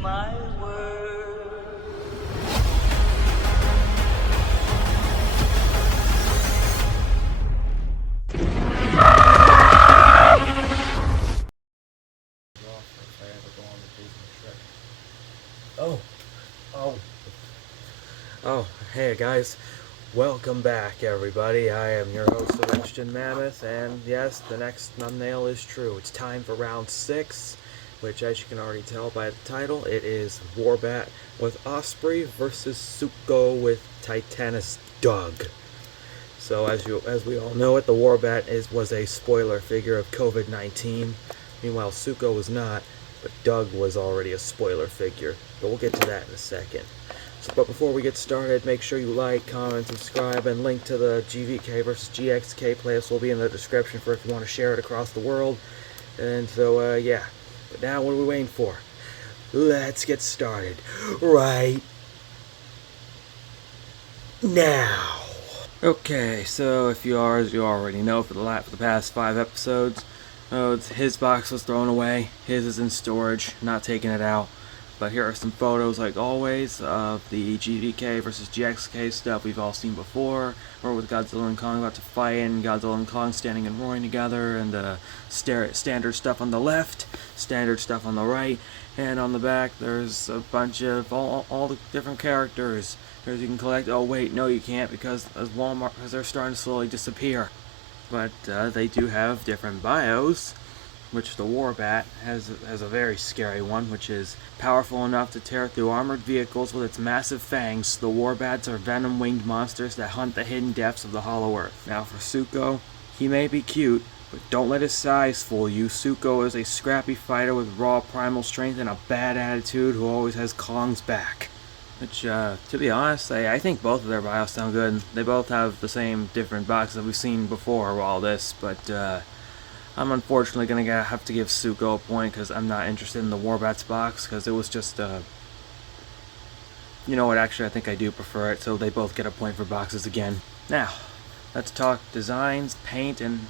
my word. Oh, hey guys, welcome back everybody. I am your host, Sebastian Mammoth, and yes, the next thumbnail is true. It's time for round 6, which as you can already tell by the title, it is Warbat with Osprey versus Suko with Titanus Doug. So as we all know it, the Warbat was a spoiler figure of COVID-19. Meanwhile, Suko was not, but Doug was already a spoiler figure. But we'll get to that in a second. But before we get started, make sure you like, comment, subscribe, and link to the GVK versus GXK playlist will be in the description for if you want to share it across the world. And so, yeah. But now, what are we waiting for? Let's get started right now. Okay, so if you are, as you already know, for the past 5 episodes, his box was thrown away. His is in storage, not taking it out. But here are some photos, like always, of the GVK versus GXK stuff we've all seen before, or with Godzilla and Kong about to fight, and Godzilla and Kong standing and roaring together, and standard stuff on the left, standard stuff on the right, and on the back there's a bunch of all the different characters you can collect. Oh wait, no you can't, because they're starting to slowly disappear. But they do have different bios, which the Warbat has a very scary one, which is powerful enough to tear through armored vehicles with its massive fangs. The Warbats are venom-winged monsters that hunt the hidden depths of the Hollow Earth. Now for Suko, he may be cute, but don't let his size fool you. Suko is a scrappy fighter with raw primal strength and a bad attitude who always has Kong's back. Which, to be honest, I think both of their bios sound good. They both have the same different boxes that we've seen before all this, but I'm unfortunately going to have to give Suko a point because I'm not interested in the Warbat's box, because it was just, you know what, actually I think I do prefer it, so they both get a point for boxes again. Now, let's talk designs, paint, and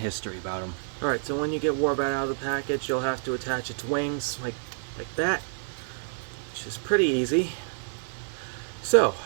history about them. Alright, so when you get Warbat out of the package, you'll have to attach its wings, like that, which is pretty easy. So,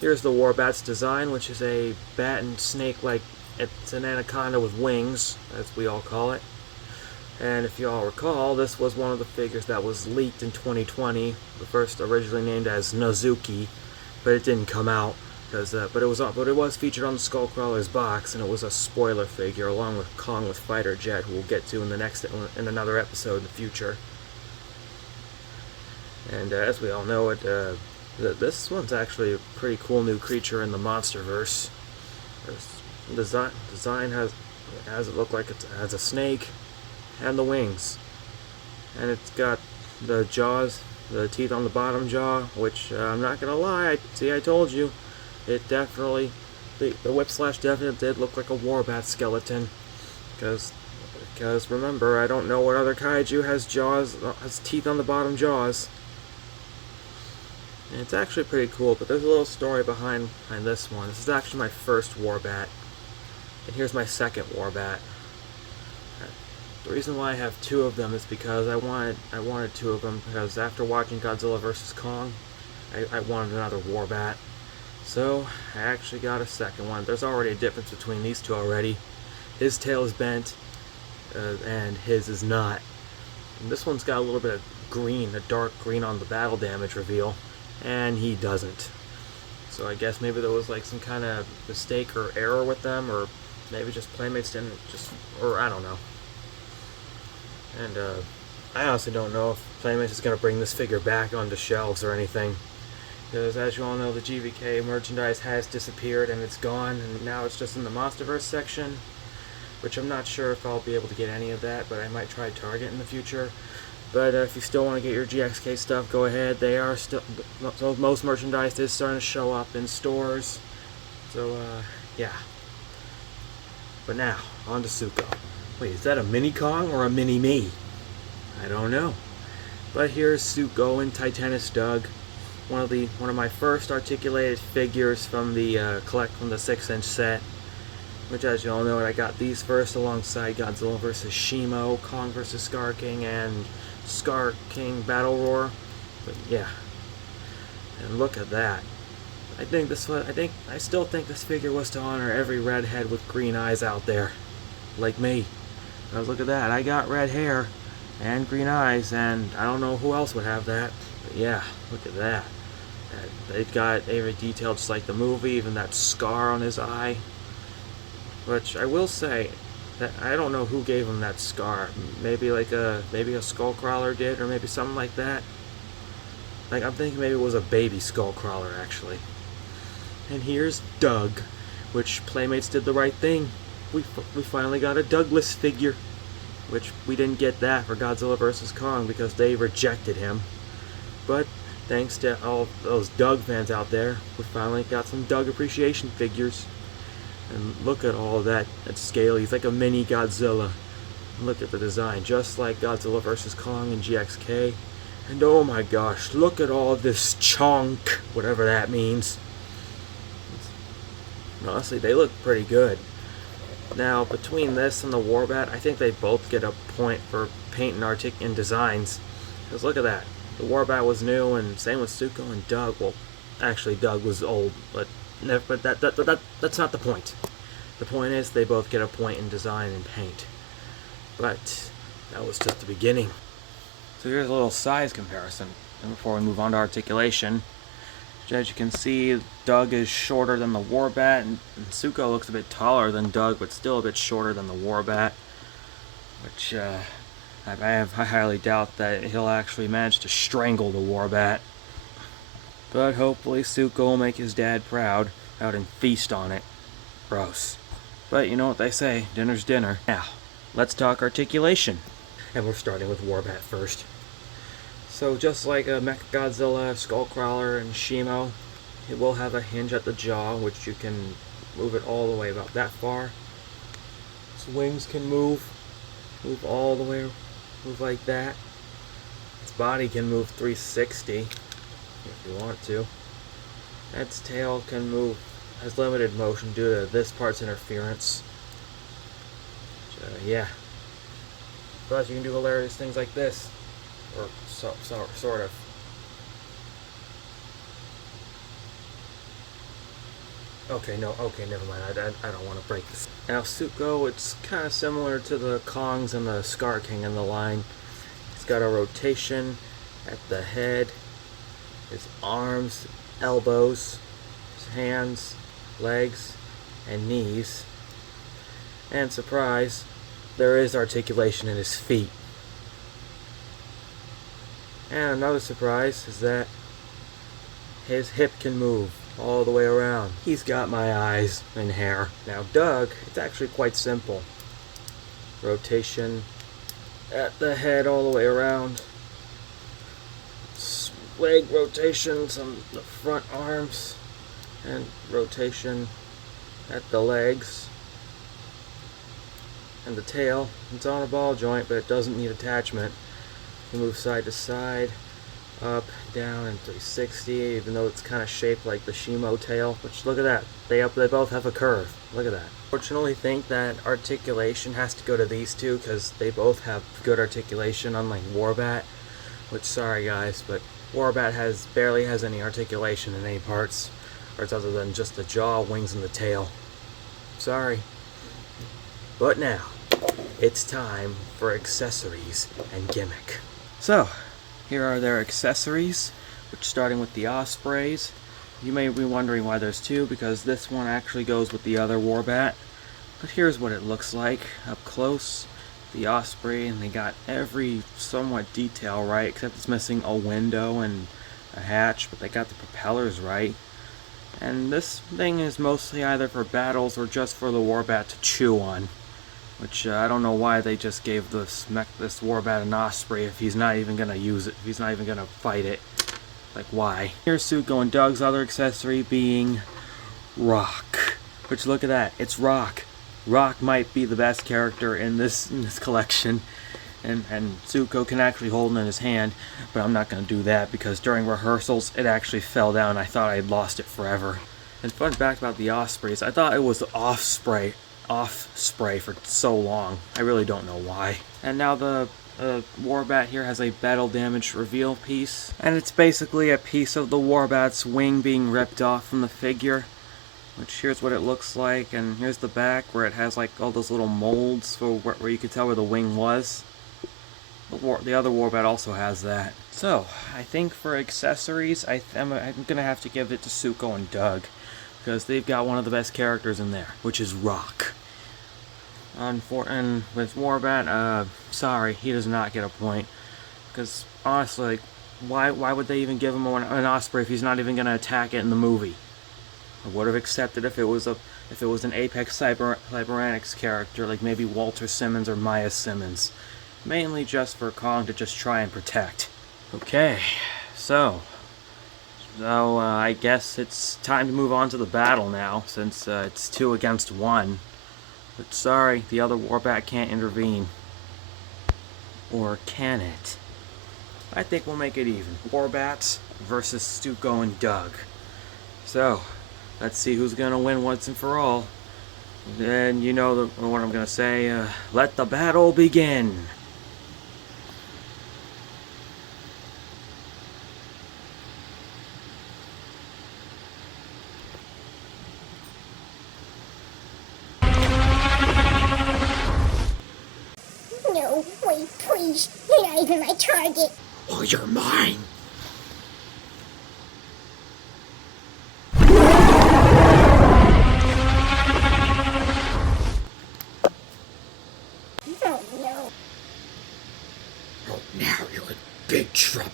here's the Warbat's design, which is a bat and snake-like. It's an anaconda with wings, as we all call it. And if you all recall, this was one of the figures that was leaked in 2020. The first originally named as Nazuki, but it didn't come out because. But it was featured on the Skullcrawler's box, and it was a spoiler figure along with Kong with Fighter Jet, who we'll get to in another episode in the future. And as we all know, this one's actually a pretty cool new creature in the MonsterVerse. Design has it look like it has a snake and the wings, and it's got the jaws, the teeth on the bottom jaw, which I'm not gonna lie, I told you, it definitely, the whip slash definitely did look like a Warbat skeleton, because remember, I don't know what other kaiju has teeth on the bottom jaws. And it's actually pretty cool, but there's a little story behind this one. This is actually my first Warbat. And here's my second Warbat. The reason why I have 2 of them is because I wanted 2 of them, because after watching Godzilla vs. Kong, I wanted another Warbat. So I actually got a second one. There's already a difference between these 2 already. His tail is bent, and his is not. And this one's got a little bit of green, a dark green on the battle damage reveal, and he doesn't. So I guess maybe there was like some kind of mistake or error with them, or maybe just Playmates didn't or I don't know. And I honestly don't know if Playmates is going to bring this figure back onto shelves or anything. Because as you all know, the GVK merchandise has disappeared and it's gone, and now it's just in the MonsterVerse section, which I'm not sure if I'll be able to get any of that, but I might try Target in the future. But if you still want to get your GXK stuff, go ahead. They are still, so most merchandise is starting to show up in stores. So, yeah. But now, on to Suko. Wait, is that a mini Kong or a mini me? I don't know. But here's Suko and Titanus Doug, one of my first articulated figures from the 6-inch set. which, as you all know, I got these first alongside Godzilla vs. Shimo, Kong vs. Scar King, and Scar King Battle Roar. But yeah, and look at that. I still think this figure was to honor every redhead with green eyes out there, like me. Because look at that, I got red hair and green eyes, and I don't know who else would have that. But yeah, look at that. They've got every detail just like the movie, even that scar on his eye. Which I will say that I don't know who gave him that scar. Maybe a skullcrawler did, or maybe something like that. Like, I'm thinking maybe it was a baby skullcrawler actually. And here's Doug, which Playmates did the right thing. We finally got a Douglas figure, which we didn't get that for Godzilla vs. Kong because they rejected him. But thanks to all those Doug fans out there, we finally got some Doug appreciation figures. And look at all that at scale. He's like a mini Godzilla. Look at the design, just like Godzilla vs. Kong and GXK. And oh my gosh, look at all this chunk, whatever that means. Honestly, they look pretty good. Now, between this and the Warbat, I think they both get a point for paint and designs. Because look at that. The Warbat was new, and same with Suko and Doug. Well, actually, Doug was old, but that's not the point. The point is they both get a point in design and paint. But that was just the beginning. So here's a little size comparison before we move on to articulation. As you can see, Doug is shorter than the Warbat, and Suko looks a bit taller than Doug, but still a bit shorter than the Warbat. Which I highly doubt that he'll actually manage to strangle the Warbat. But hopefully Suko will make his dad proud out and feast on it. Gross. But you know what they say, dinner's dinner. Now, let's talk articulation. And we're starting with Warbat first. So just like a Mechagodzilla, Skullcrawler, and Shimo, it will have a hinge at the jaw, which you can move it all the way about that far. Its wings can move all the way, move like that. Its body can move 360, if you want to. Its tail can move, has limited motion due to this part's interference. Which, yeah. But you can do hilarious things like this. Or sort of. Okay, never mind. I don't want to break this. Now, Suko, it's kind of similar to the Kongs and the Scar King in the line. It's got a rotation at the head, his arms, elbows, his hands, legs, and knees. And surprise, there is articulation in his feet. And another surprise is that his hip can move all the way around. He's got my eyes and hair. Now Doug, it's actually quite simple. Rotation at the head all the way around. Leg rotations on the front arms. And rotation at the legs. And the tail. It's on a ball joint, but it doesn't need attachment. You move side to side, up, down, and 360, even though it's kind of shaped like the Shimo tail. Which, look at that. They both have a curve. Look at that. Fortunately, think that articulation has to go to these two because they both have good articulation, unlike Warbat. Which, sorry guys, but Warbat barely has any articulation in any parts, or it's other than just the jaw, wings, and the tail. Sorry. But now, it's time for accessories and gimmick. So, here are their accessories, which starting with the Ospreys. You may be wondering why there's two, because this one actually goes with the other Warbat. But here's what it looks like up close. The Osprey, and they got every somewhat detail right, except it's missing a window and a hatch, but they got the propellers right. And this thing is mostly either for battles or just for the Warbat to chew on. Which, I don't know why they just gave this Warbat an Osprey if he's not even gonna use it, if he's not even gonna fight it. Like, why? Here's Suko and Doug's other accessory being Rock. Which, look at that, it's Rock. Rock might be the best character in this collection. And Suko can actually hold it in his hand, but I'm not gonna do that because during rehearsals it actually fell down. I thought I'd lost it forever. And fun fact about the Ospreys, I thought it was Osprey. Osprey for so long. I really don't know why. And now the Warbat here has a battle damage reveal piece. And it's basically a piece of the Warbat's wing being ripped off from the figure. Which here's what it looks like, and here's the back where it has like all those little molds for where you can tell where the wing was. The other Warbat also has that. So, I think for accessories, I'm gonna have to give it to Suko and Doug, because they've got one of the best characters in there, which is Rock. And with Warbat, sorry, he does not get a point, because honestly, like, why would they even give him an Osprey if he's not even gonna attack it in the movie? I would have accepted if it was an Apex Cybernetics character, like maybe Walter Simmons or Maya Simmons. Mainly just for Kong to just try and protect. Okay, so I guess it's time to move on to the battle now, since it's 2 against 1. But sorry, the other Warbat can't intervene. Or can it? I think we'll make it even. Warbats versus Suko and Doug. So, let's see who's gonna win once and for all. Then you know what I'm gonna say. Let the battle begin. No, wait, please. You're not even my target. Well, you're mine. Oh, no. Oh, now you're in big trouble.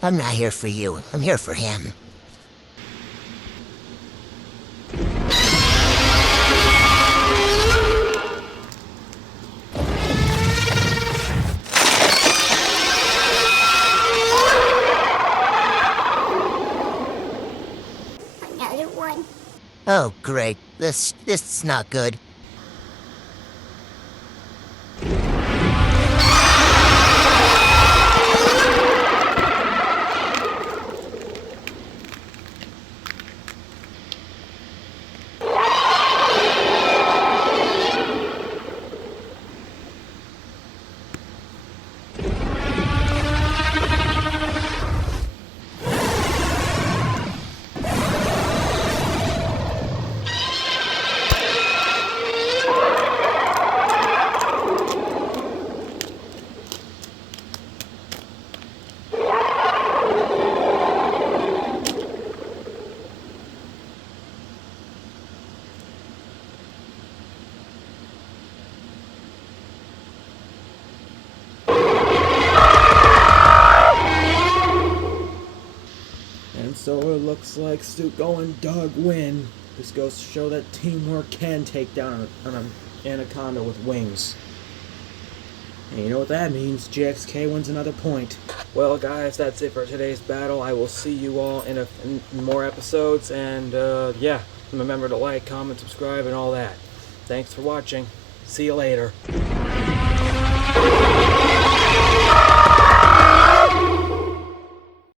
I'm not here for you. I'm here for him. Another one. Oh, great. This is not good. And so it looks like Suko and Doug win. This goes to show that teamwork can take down an anaconda with wings. And you know what that means? GXK wins another point. Well, guys, that's it for today's battle. I will see you all in more episodes. And, yeah, remember to like, comment, subscribe, and all that. Thanks for watching. See you later.